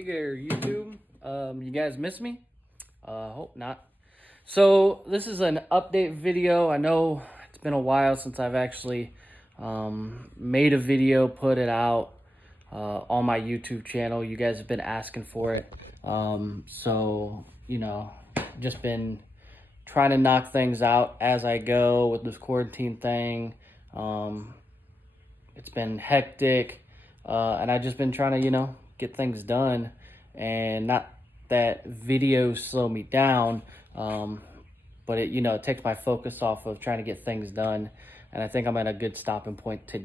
Hey there, YouTube. You guys miss me? Hope not. So this is an update video. I know it's been a while since I've actually made a video, put it out on my YouTube channel. You guys have been asking for it. So, just been trying to knock things out as I go with this quarantine thing. It's been hectic, and I've just been trying to, get things done, and not that videos slow me down, but it takes my focus off of trying to get things done, and I think I'm at a good stopping point to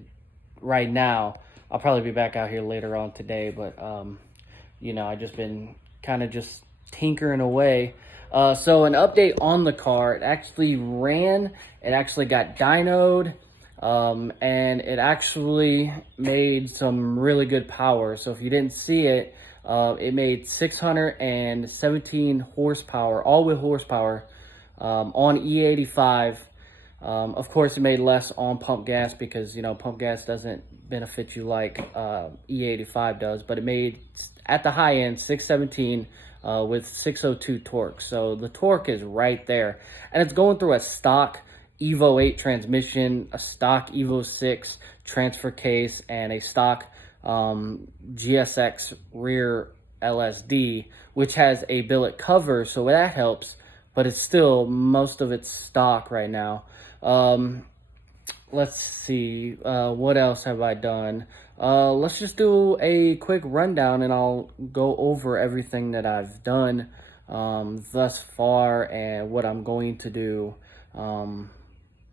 right now. I'll probably be back out here later on today, but I just been kind of just tinkering away. So an update on the car, it actually ran, it actually got dynoed, and it actually made some really good power. So if you didn't see it, it made 617 horsepower, all-wheel horsepower, on E85. Of course, it made less on pump gas because, pump gas doesn't benefit you like E85 does, but it made, at the high end, 617 with 602 torque. So the torque is right there. And it's going through a stock Evo 8 transmission, a stock Evo 6 transfer case, and a stock GSX rear LSD, which has a billet cover, so that helps, but it's still, most of it's stock right now. Let's see, what else have I done? Let's just do a quick rundown, and I'll go over everything that I've done thus far and what I'm going to do.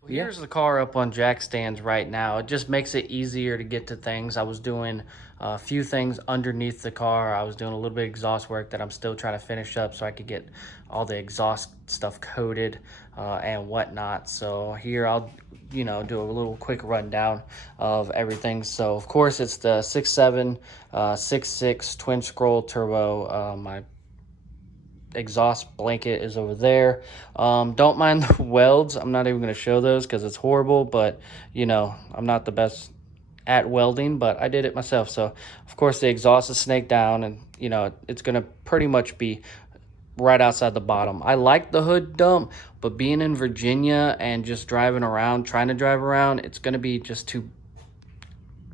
Here's the car up on jack stands right now. It just makes it easier to get to things. I was doing a few things underneath the car. I was doing a little bit of exhaust work that I'm still trying to finish up so I could get all the exhaust stuff coated and whatnot. So here I'll do a little quick rundown of everything. So of course it's the 6.7 6.6 twin scroll turbo. My exhaust blanket is over there. Don't mind the welds. I'm not even going to show those because it's horrible, but I'm not the best at welding, but I did it myself. So of course the exhaust is snaked down, and it's going to pretty much be right outside the bottom. I like the hood dump, but being in Virginia and just driving around, trying to drive around, it's going to be just too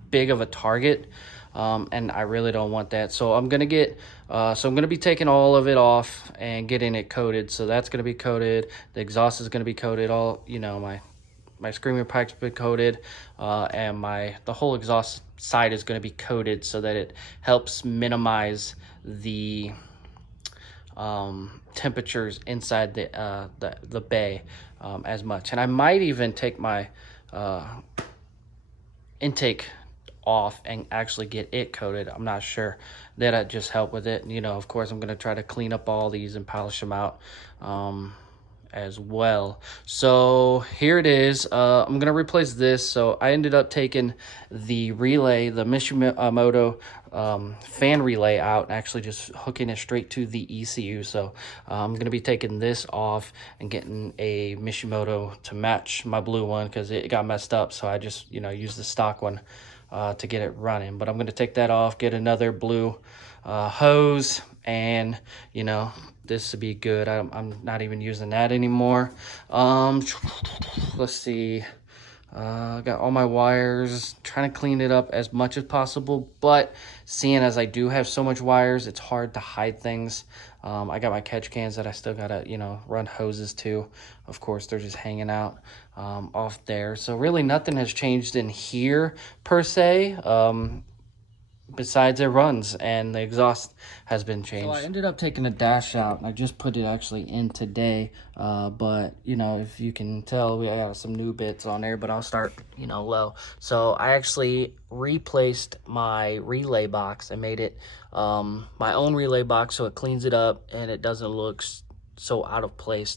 big of a target. And I really don't want that. So I'm going to be taking all of it off and getting it coated. So that's going to be coated. The exhaust is going to be coated. All, my screamer pipe's been coated, and the whole exhaust side is going to be coated so that it helps minimize the temperatures inside the bay as much. And I might even take my intake off and actually get it coated. I'm not sure. That'll just help with it. Of course I'm going to try to clean up all these and polish them out as well. So here it is. I'm going to replace this. So I ended up taking the relay, the Mishimoto fan relay out, and actually just hooking it straight to the ECU. So I'm going to be taking this off and getting a Mishimoto to match my blue one because it got messed up. So I just used the stock one to get it running. But I'm going to take that off, get another blue hose, and this would be good. I'm not even using that anymore. Let's see. I got all my wires, trying to clean it up as much as possible, but seeing as I do have so much wires, it's hard to hide things. I got my catch cans that I still gotta run hoses to. Of course, they're just hanging out off there. So really nothing has changed in here per se, besides it runs and the exhaust has been changed. So I ended up taking the dash out, and I just put it actually in today, but if you can tell, we got some new bits on there, but I'll start low. So I actually replaced my relay box. I made it my own relay box, so it cleans it up and it doesn't look so out of place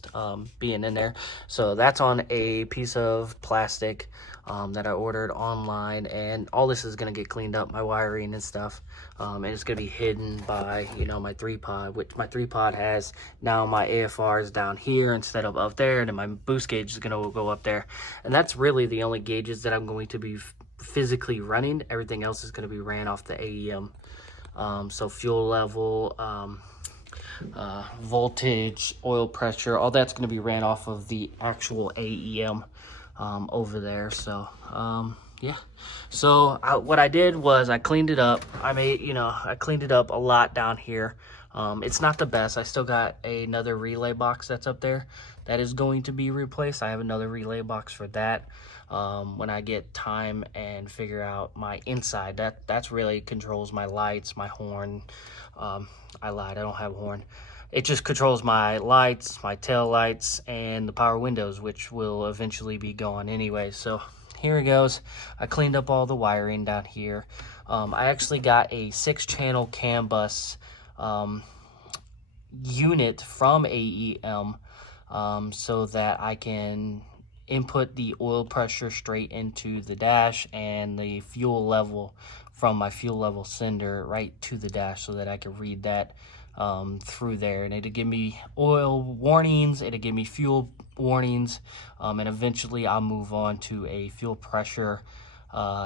being in there. So that's on a piece of plastic that I ordered online, and all this is going to get cleaned up, my wiring and stuff, and it's going to be hidden by my 3-pod, which my 3-pod has now my AFR is down here instead of up there, and then my boost gauge is going to go up there, and that's really the only gauges that I'm going to be physically running. Everything else is going to be ran off the AEM So fuel level, voltage, oil pressure, all that's going to be ran off of the actual AEM over there. So yeah, so what I did was I cleaned it up. I cleaned it up a lot down here. It's not the best. I still got another relay box that's up there that is going to be replaced. I have another relay box for that. When I get time and figure out my inside, that's really controls my lights, my horn. I lied, I don't have a horn. It just controls my lights, my tail lights, and the power windows, which will eventually be gone anyway. So here it goes. I cleaned up all the wiring down here. I actually got a 6-channel CAN bus unit from AEM, so that I can input the oil pressure straight into the dash and the fuel level from my fuel level sender right to the dash, so that I can read that through there, and it'll give me oil warnings, it'll give me fuel warnings, and eventually I'll move on to a fuel pressure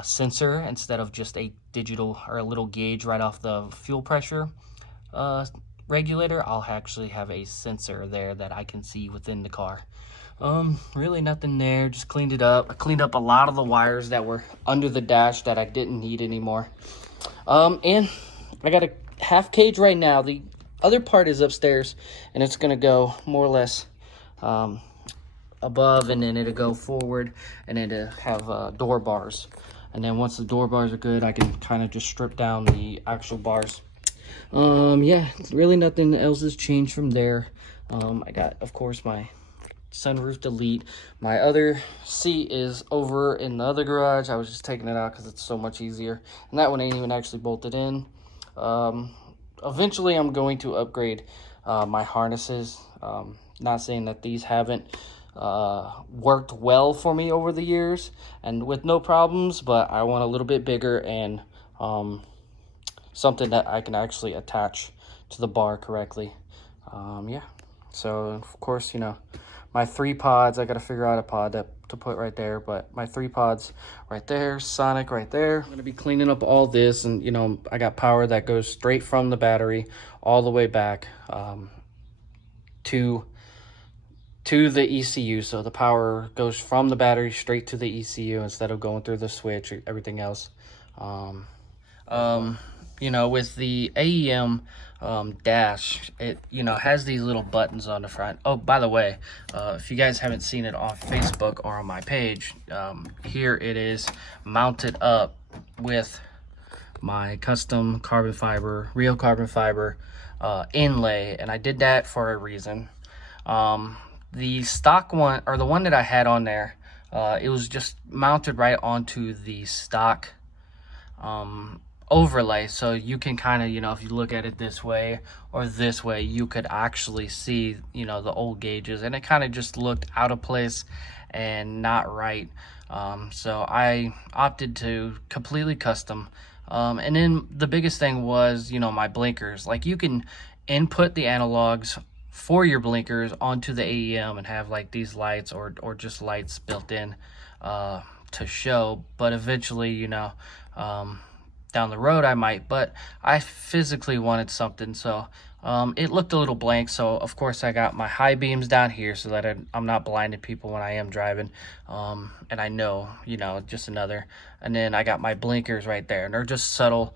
sensor instead of just a digital or a little gauge right off the fuel pressure regulator. I'll actually have a sensor there that I can see within the car. Really nothing there, just cleaned it up. I cleaned up a lot of the wires that were under the dash that I didn't need anymore. And I got a half cage right now. The other part is upstairs, and it's gonna go more or less above, and then it'll go forward, and it'll have door bars. And then once the door bars are good, I can kind of just strip down the actual bars. Yeah, really nothing else has changed from there. I got, of course, my sunroof delete. My other seat is over in the other garage. I was just taking it out because it's so much easier, and that one ain't even actually bolted in. Eventually I'm going to upgrade my harnesses. Not saying that these haven't worked well for me over the years and with no problems, but I want a little bit bigger and something that I can actually attach to the bar correctly. Yeah, so of course, you know, my 3 pods, I got to figure out a pod to put right there, but my 3 pods right there, Sonic right there. I'm going to be cleaning up all this, and you know, I got power that goes straight from the battery all the way back to the ECU. So the power goes from the battery straight to the ECU instead of going through the switch or everything else. You know, with the AEM dash, it, you know, has these little buttons on the front. Oh, by the way, if you guys haven't seen it on Facebook or on my page, here it is mounted up with my custom carbon fiber, real carbon fiber inlay, and I did that for a reason. The stock one, or the one that I had on there, it was just mounted right onto the stock overlay, so you can kind of, you know, if you look at it this way or this way, you could actually see, you know, the old gauges, and it kind of just looked out of place and not right. So I opted to completely custom. And then the biggest thing was, you know, my blinkers. Like, you can input the analogs for your blinkers onto the AEM and have like these lights or just lights built in to show, but eventually, you know, down the road I might, but I physically wanted something, so it looked a little blank. So of course I got my high beams down here so that I'm not blinding people when I am driving, and I know, you know, just another. And then I got my blinkers right there, and they're just subtle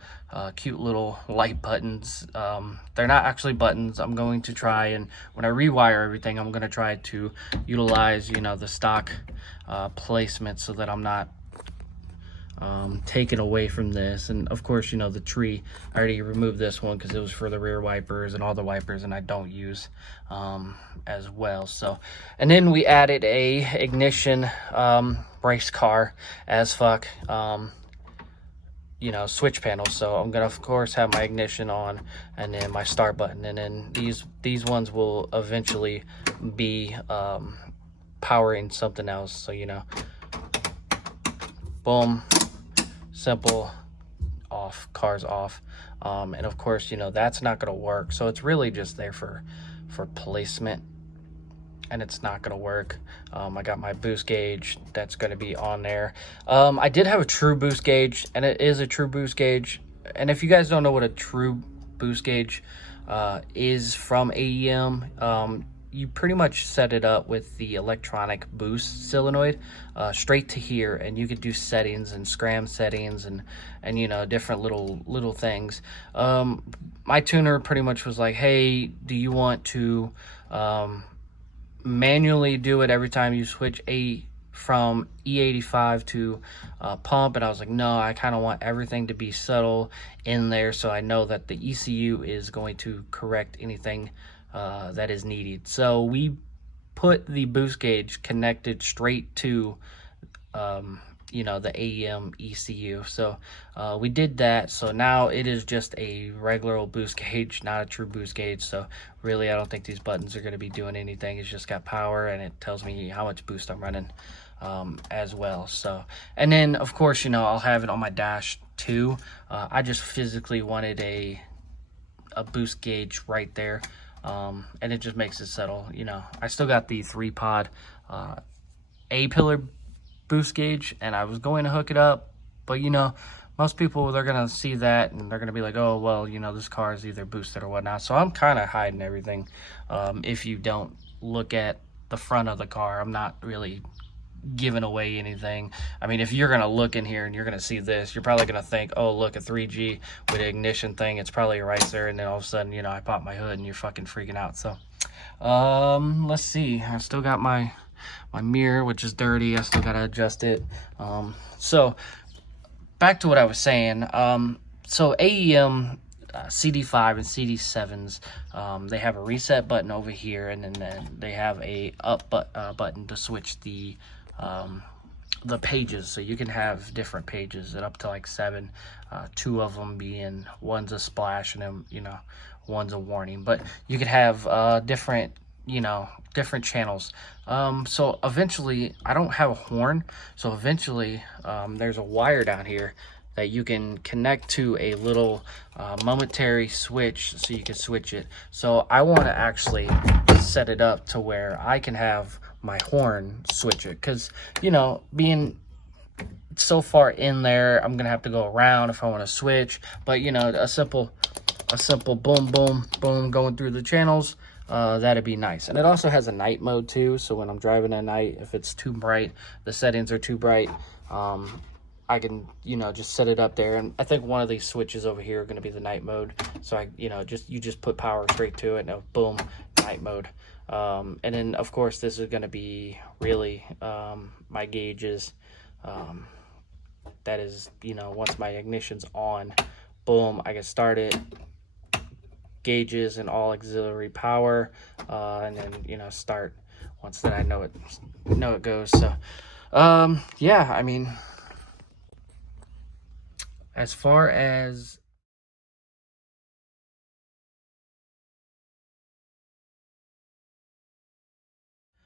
cute little light buttons. They're not actually buttons. I'm going to try, and when I rewire everything, I'm going to try to utilize, you know, the stock placement so that I'm not taken away from this. And of course, you know, the tree, I already removed this one because it was for the rear wipers and all the wipers, and I don't use as well. So, and then we added a ignition race car as fuck you know, switch panel. So I'm gonna of course have my ignition on, and then my start button, and then these ones will eventually be powering something else. So, you know, boom, simple, off, car's off. And of course, you know, that's not gonna work, so it's really just there for placement, and it's not gonna work. I got my boost gauge that's gonna be on there. I did have a true boost gauge, and it is a true boost gauge. and if you guys don't know what a true boost gauge is from AEM, you pretty much set it up with the electronic boost solenoid straight to here, and you could do settings and scram settings and you know, different little things. My tuner pretty much was like, hey, do you want to manually do it every time you switch from E85 to pump? And I was like, no, I kind of want everything to be subtle in there, so I know that the ECU is going to correct anything that is needed. So we put the boost gauge connected straight to you know, the AEM ECU. So we did that, so now it is just a regular old boost gauge, not a true boost gauge. So really, I don't think these buttons are going to be doing anything. It's just got power, and it tells me how much boost I'm running as well. So, and then of course, you know, I'll have it on my dash too. I just physically wanted a boost gauge right there, and it just makes it settle. You know, I still got the 3-pod A-pillar boost gauge, and I was going to hook it up, but you know, most people, they're gonna see that and they're gonna be like, oh well, you know, this car is either boosted or whatnot. So I'm kind of hiding everything. If you don't look at the front of the car, I'm not really giving away anything. I mean, if you're gonna look in here and you're gonna see this, you're probably gonna think, oh look, a 3G with an ignition thing, it's probably a ricer, and then all of a sudden, you know, I pop my hood and you're fucking freaking out. So let's see, I still got my mirror, which is dirty. I still gotta adjust it. So back to what I was saying. So AEM CD5 and CD7s, they have a reset button over here, and then they have a up button to switch the pages. So you can have different pages, and up to like 7, 2 of them being, one's a splash and then, you know, one's a warning. But you could have different, you know, different channels. So eventually, I don't have a horn, so eventually there's a wire down here that you can connect to a little momentary switch, so you can switch it. So I want to actually set it up to where I can have my horn switch it, because, you know, being so far in there, I'm gonna have to go around if I want to switch. But you know, a simple boom boom boom going through the channels, that'd be nice. And it also has a night mode too, so when I'm driving at night, if it's too bright, the settings are too bright, I can, you know, just set it up there. And I think one of these switches over here are going to be the night mode, so I, you know, you just put power straight to it, and boom, night mode. And then of course this is going to be really my gauges. That is, you know, once my ignition's on, boom, I can start it, gauges and all auxiliary power, and then, you know, start once that I know it goes. So yeah, I mean, as far as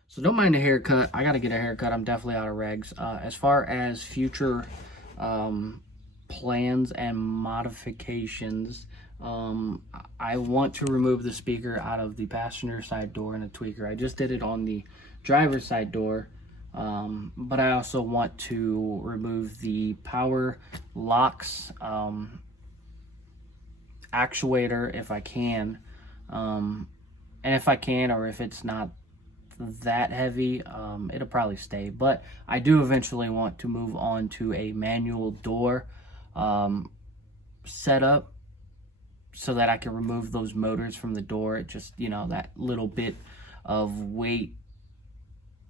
so don't mind the haircut. I gotta get a haircut. I'm definitely out of regs. As far as future plans and modifications, I want to remove the speaker out of the passenger side door and a tweaker. I just did it on the driver's side door, but I also want to remove the power locks actuator if I can, and if I can, or if it's not that heavy, it'll probably stay. But I do eventually want to move on to a manual door setup, so that I can remove those motors from the door. It just, you know, that little bit of weight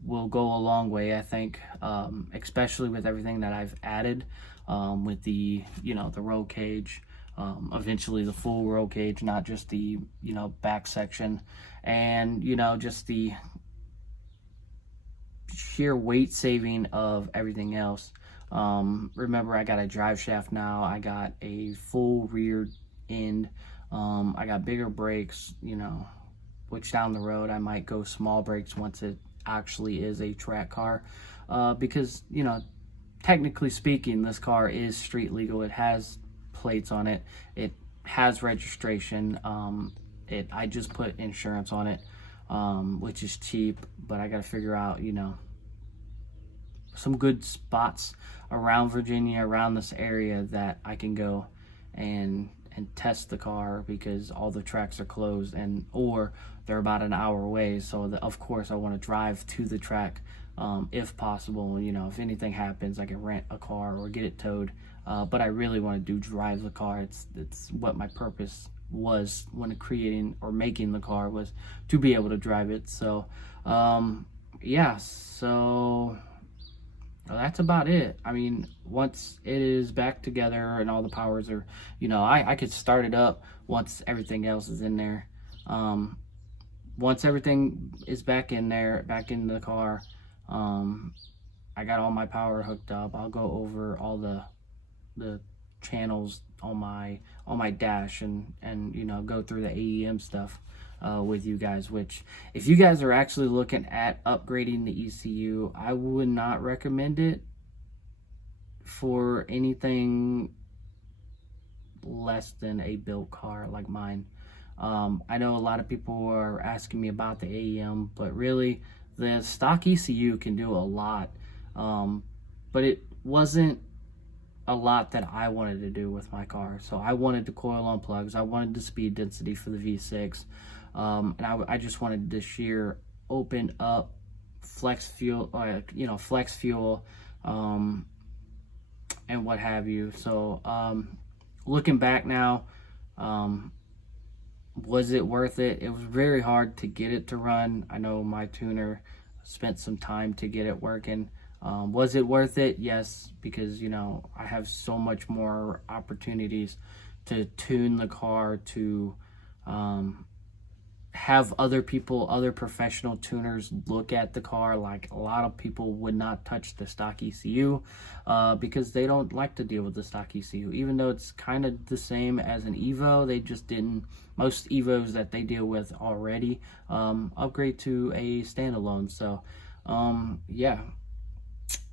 will go a long way, I think, especially with everything that I've added, with the, you know, the roll cage, eventually the full roll cage, not just the, you know, back section, and, you know, just the sheer weight saving of everything else. Remember, I got a drive shaft now, I got a full rear end, I got bigger brakes, you know, which down the road I might go small brakes once it actually is a track car, because, you know, technically speaking, this car is street legal. It has plates on it, it has registration, I just put insurance on it, which is cheap, but I gotta figure out, you know, some good spots around Virginia, around this area, that I can go and test the car, because all the tracks are closed, and or they're about an hour away. So of course I want to drive to the track, if possible. You know, if anything happens, I can rent a car or get it towed. But I really want to drive the car. It's what my purpose was when creating or making the car, was to be able to drive it. So yeah, so that's about it. I mean, once it is back together and all the powers are, you know, I could start it up once everything else is in there. Once everything is back in there, back in the car, I got all my power hooked up. I'll go over all the channels on my dash, and you know, go through the AEM stuff with you guys. Which, if you guys are actually looking at upgrading the ECU, I would not recommend it for anything less than a built car like mine. I know a lot of people are asking me about the AEM, but really the stock ECU can do a lot, but it wasn't a lot that I wanted to do with my car. So I wanted the coil on plugs, I wanted the speed density for the V6, and I just wanted the sheer open up flex fuel, you know, flex fuel, and what have you. So looking back now, was it worth it? It was very hard to get it to run. I know my tuner spent some time to get it working. Was it worth it? Yes, because, you know, I have so much more opportunities to tune the car, to have other people, other professional tuners look at the car. Like, a lot of people would not touch the stock ECU because they don't like to deal with the stock ECU. Even though it's kind of the same as an Evo, they just didn't, most Evos that they deal with already, upgrade to a standalone. So yeah,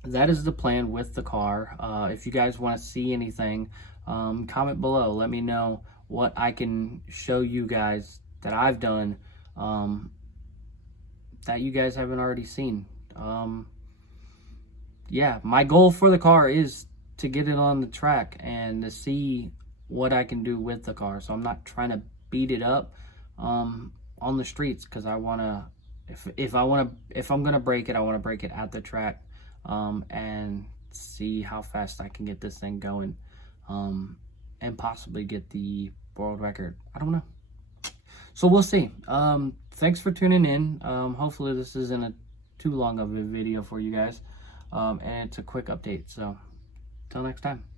that is the plan with the car. If you guys want to see anything, comment below. Let me know what I can show you guys that I've done that you guys haven't already seen. Yeah, my goal for the car is to get it on the track and to see what I can do with the car. So I'm not trying to beat it up on the streets, because I want to, if I'm gonna break it, I want to break it at the track, and see how fast I can get this thing going, and possibly get the world record. I don't know. So we'll see. Thanks for tuning in. Hopefully this isn't too long of a video for you guys, and it's a quick update. So till next time.